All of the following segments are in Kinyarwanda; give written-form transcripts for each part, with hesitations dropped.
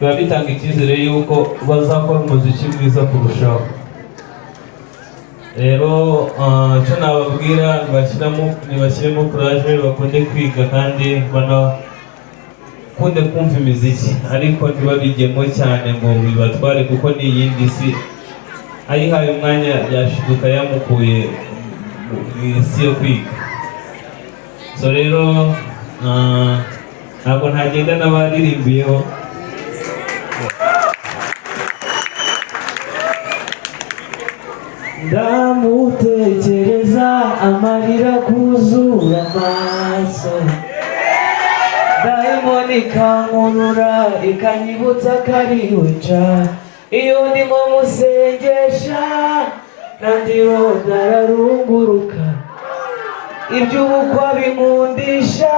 biba bitanga icyizere yuko bazakora umuziki mwiza kurushaho. Rero icyo nababwira nibashyiremo courage, bakunde kwiga kandi banakunde kumva imiziki, ariko ntibabigemo cyane ngo bibatware, kuko ni iyindi si ayihaye umwanya yashiduka yamukuye mu isi yo kwiga. So rero ntabwo ntagenda n'abaririmbiyeho. Ndamutekereza amarira kuzura amaso, dayimoni ikankurura ikanyibutsa kariwe ca, iyo ndimo musengesha nandiro ndararunguruka, iby'ubukwa binkundisha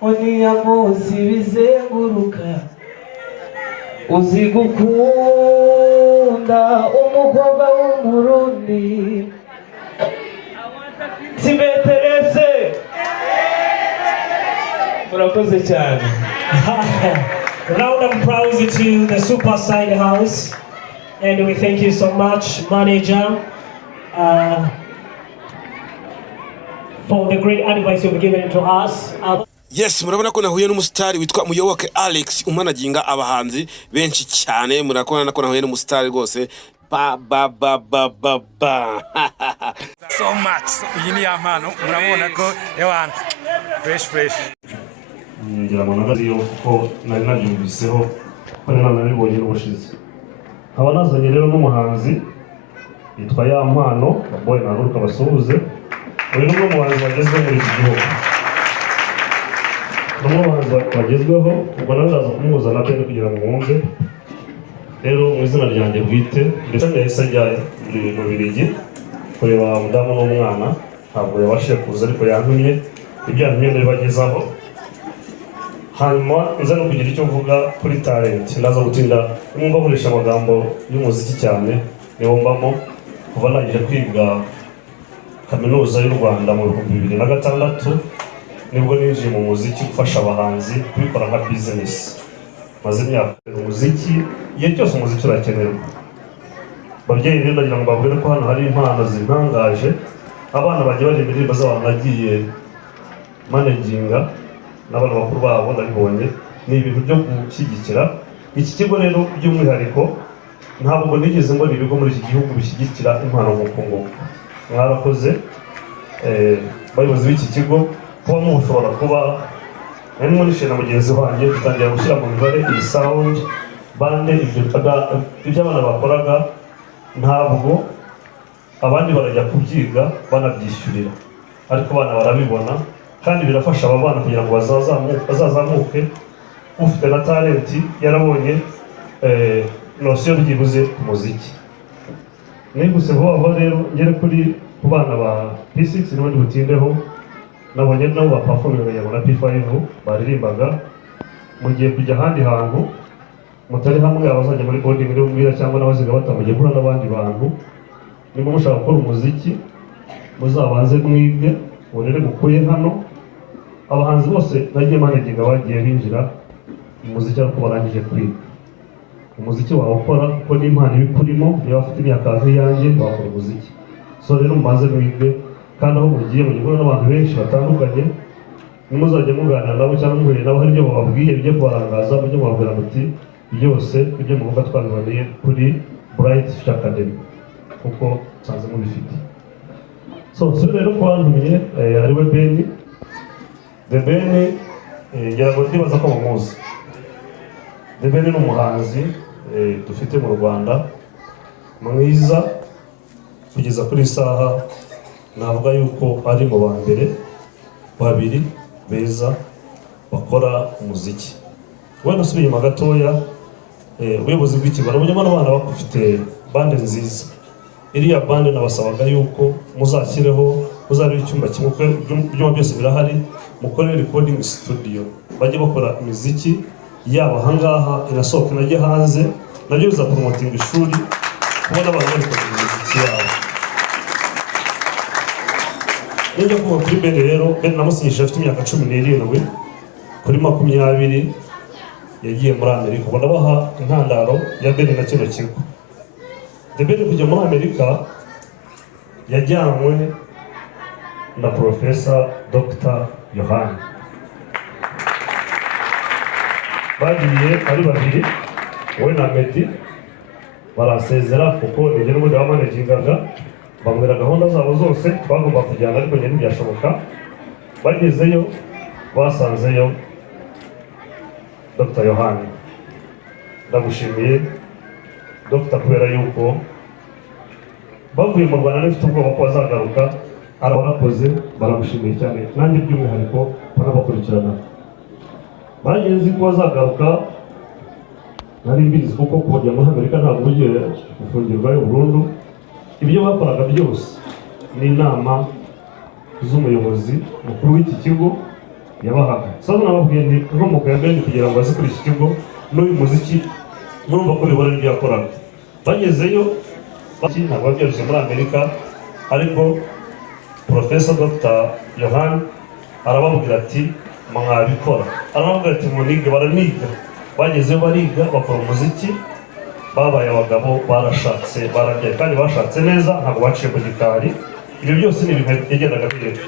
oniyamuzi bizenguruka, uzi gukunda umukobwa w'umurundi simeterese. Murakoze cyane. Round of applause to the Super Side House, and we thank you so much, manager, for the great advice you've given to us. Yes, murabona ko nahuye n'umustar witwa Muyoboke Alex umanaginga abahanzi benshi cyane. Murakona ko nahuye n'umustar rwose ba so much. Iyi ni amano murabona ko ewana fresh ngira ngo nagazi yo ko nari nabyumviseho ko nabibonye n'ubushize. Aba nazanye rero n'umuhanzi yitwa Yampano Boy Naruka basuhuze. Uyu ni umuhanzi wagezweho muri iki gihugu, n'umuhanzi wagezweho, ubwo nazaza kumuhuza na Pendo kugira ngo mwumve. Rero mu izina ryanjye bwite ndetse yahise ajya mu Birigi kureba umudamu n'umwana, ntabwo yabashije kuza ariko yantumye ibyo yantumye ndabibagezaho. Hanyuma nza no kugira icyo mvuga kuri talent. Ndaza gutinda mwumva nkoresha amagambo y'umuziki cyane, niwo mbamo kuva nagiye kwiga kaminuza y'u Rwanda mu 2006. Nibwo ninjiye mu muziki gufasha abahanzi kubikora nka business. Maze imyaka umuziki igihe cyose umuziki urakenerwa. Babyeyi rero ndagira ngo babwire ko hano hari impano zintangaje, abana bagiye bari indirimbo z'abantu nagiye managinga n'abana bakuru babo ndabibonye. Ni ibintu byo gushyigikira iki kigo rero by'umwihariko. Ntabwo nigeze mbona ibigo muri iki gihugu bishyigikira impano nk'uko nguko. Mwarakoze bayobozi b'iki kigo kuba mushobora kuba nimwe nishina mugenzi wanjye dutangira gushyira mu mibare iyi sound bande ibyo abana bakoraga, ntabwo abandi barajya kubyiga banabyishyurira, ariko abana barabibona kandi birafasha aba bana kugira ngo bazazamuke ufite na talent yarabonye nosiyo byibuze ku muziki. Niguse vuba rero ngere kuri ku bana ba P6 n'abandi butindeho. Nabonye nabo baperforminga yabo na P5 baririmbaga. Mugiye kujya ahandi hantu mutari hamwe, abazajya muri boarding rero mbira cyangwa n'abaziga batamugiye kuri n'abandi bantu. Nimba mushaka gukora umuziki muzabanze mwibwe urere mukuye hano. Abahanzi bose nagiye managinga bagiye binjira mu muziki ariko barangije kwiga. Umuziki wawe ukora kuko n'impano ibikurimo, niba afite imyaka nk'iyanjye wakora umuziki. So rero mubanze mwibwe, kandi aho mugiye mugikora n'abantu benshi batandukanye, nimuzajya muganira nabo cyangwa muhure nabo hari ibyo bababwiye bijye kubarangaza, mujye mubabwira muti byose ibyo muvuga twabiboneye kuri Bright Future Academy kuko sanze mubifite. So rero kwantumye ari we Beni. The Beni yarago ndibaza ko mumuzi. The Beni ni umuhanzi dufite mu Rwanda mwiza kugeza kuri saha. Navuga yuko ari mu ba mbere babiri beza bakora umuziki. Wenda usubiye mu gatoya ubuyobozi bw'ikigo nabonyemo n'abana bafite bande nziza. Iriya bande nabasabaga yuko muzashyireho muzareba icyumba kimwe, ibyuma byose birahari, mukore recording studio, bajye bakora imiziki yabo ahangaha inasohoka inajye hanze, nabyo biza promoting ishuri kubona abantu bari gukora imiziki yabo. Nijya kuba kuri Beni rero, Beni namusinyishije afite imyaka 17 kuri 20 yagiye muri Amerika. Ubwo ndabaha intandaro ya Ben na kino kigo. The Ben kujya muri Amerika yajyanywe na Professor Dr. Yohani. Bagiye ari babiri, we na Medi, barasezera kuko nige n'ubundi bamanagingaga, bambwira gahunda zabo zose bagomba kujyana ariko nyine ntibyashoboka. Bagezeyo basanzeyo Dr. Yohani. Ndagushimiye Dr. kubera yuko bavuye mu Rwanda n'ifite ubwoba ko bazagaruka, arabakoze, baragushimiye cyane. Nanjye by'umwihariko banabakurikirana. Bageze ko bazagaruka, nari mbizi kuko kujya muri Amerika ntabwo ugiye gufungirwayo burundu. Ibyo bakoraga byose ni inama z'umuyobozi mukuru w'iki kigo yabahaga. Sasa nababwiye nti nkomoka ya Ben kugira ngo aze kuri iki kigo n'uyu muziki murumva ko bibona ibyo yakoraga. Bagezeyo ntabwo babyaruje muri Amerika, ariko Professor Dr. Yohani arababwira ati mwabikora. Arababwira ati munige, baraniga. Bagezeyo bariga, bakora umuziki, babaye abagabo, barashatse, barabyaye kandi bashatse neza, ntabwo baciye mu gikari. Ibyo byose ni ibintu yagendaga bireka.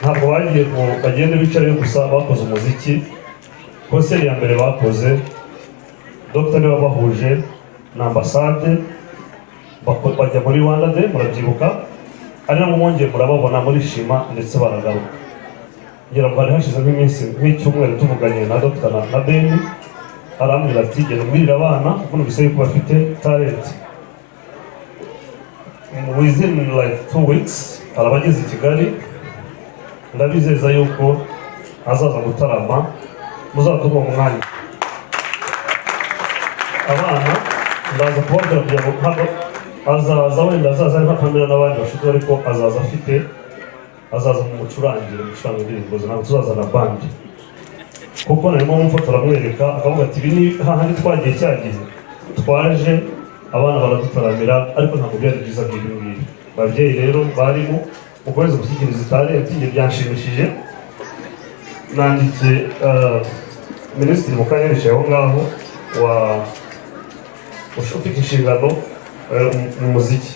Ntabwo bagiye ngo bagende bicare gusa bakoze umuziki. Konseri ya mbere bakoze, Dr. niwe wabahuje na ambasade, bajya muri Rwanda Day, murabyibuka, ari namo mwongeye murababona muri Shima ndetse baragaruka. Ngira ngo hari hashize nk'icyumweru tuvuganye na Dr. na Ben, arambwira ati genda ubwirira abana kuko nubise yuko bafite talent. Within like 2 weeks arabageze i Kigali. Ndabizeza yuko azaza gutarama, muzatuma umwanya. Abana ndaza kubabwira kugira ngo ntabwo azaza wenda azaza nka kamera n'abandi bafite, ariko azaza afite, azaza mu mucurangire mucuranga indirimbo ze, ntabwo tuzazana bandi kuko narimo mumufotora amwereka akavuga ati ibi ni hahandi twagiye cyagihe twaje abana baradutaramira, ariko ntabwo byari byiza nk'ibi ngibi. Ababyeyi rero barimo mukomeze gushyikiriza talent, njye byanshimishije. Nanditse Minisitiri Mukanya yicaye aho ngaho ufite inshingano mu muziki.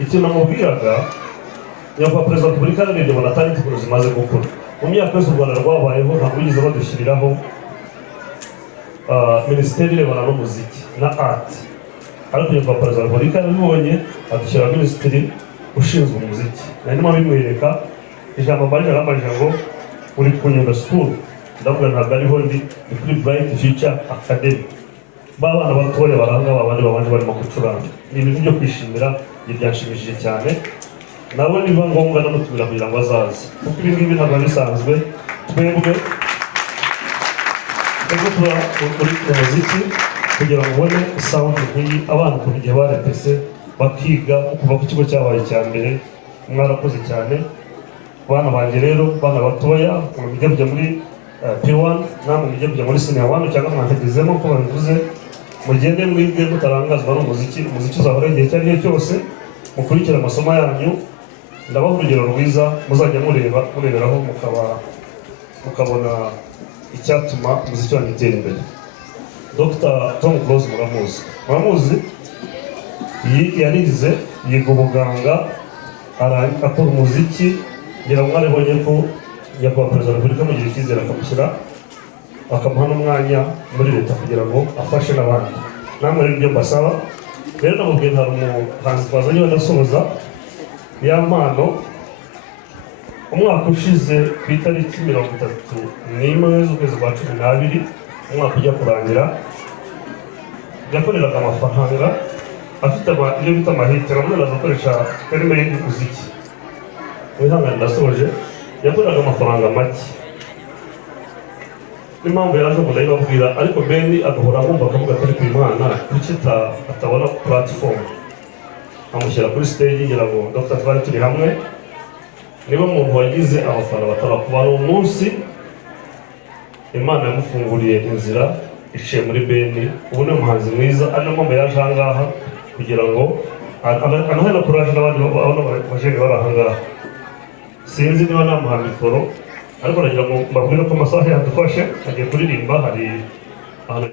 Icyo namubwiraga, nyakubahwa Perezida wa Repubulika yarebye mbona talent ukuntu zimaze gukura. Mu myaka yose u Rwanda rwabayeho ntabwo bigeze badushyiriraho minisiteri irebana n'umuziki na art, ariko nyakubahwa Perezida wa Repubulika yabibonye adushyira minisitiri ushinzwe umuziki. Narimo bimwereka ijambo mbanje arambaje ngo uri ku Nyundo School, ndavuga ntabwo ariho ndi kuri Bright Future Academy. Babana batoya baranga babandi babanje barimo gucuranga. Ni ibintu byo kwishimira, byanshimishije cyane. Nabo niba ngombwa namutumira kugira ngo azaze, kuko ibi ngibi ntabwo bisanzwe. Twebwe tuba muri muziki kugira ngo ubone sound nk'iyi, abana ku gihe barepese bakiga kuva ku kigo cyabaye cya mbere. Mwarakoze cyane bana banjye rero, bana batoya, mujye kujya muri P1, namwe mujye kujya muri senior 1 cyangwa mwategezemo ko babivuze. Mugende mwige mutarangazwa n'umuziki. Umuziki uzahora igihe icyo ari cyo cyose. Mukurikira amasomo yanyu, ndabaha urugero rwiza muzajya mureberaho mukabona icyatuma umuziki wanyu utera imbere. Dr. Tom Close muramuzi, yarize yiga ubuganga, akora umuziki. Ngira ngo mwaribonye ko nyakubahwa Perezida wa Repubulika mugira icyizere akamuha n'umwanya muri leta kugira ngo afashe n'abandi. Namwe rero ibyo mbasaba rero, namubwiye hari umuhanzi twazanye wadasoza ya mpano. Umwaka ushize ku itariki 31 z'ukwezi kwa 12, umwaka ujya kurangira, yakoreraga amafaranga afite ibyo bita amahitero, amwe azakoresha terime y'umuziki. Wihangane ndasoje, yakoreraga amafaranga make. Impamvu yaraje ngo ndayibabwira, ariko Ben agahora agomba akavuga atari ku Imana kuki atabona platform amushyira kuri stage. Ngira ngo Dr. twari turi hamwe, niba umuntu wagize abafana batarakuba umunsi Imana yamufunguriye inzira iciye muri Ben. Ubu ni umuhanzi mwiza, ari no mpamvu yaje aha ngaha kugira ngo anahe na courage n'abandi babona bajene bari aha ngaha. Sinzi niba namuha mikoro ariko nagira ngo mbabwire ko amasaha yadufashe agiye kuririmba hari ahantu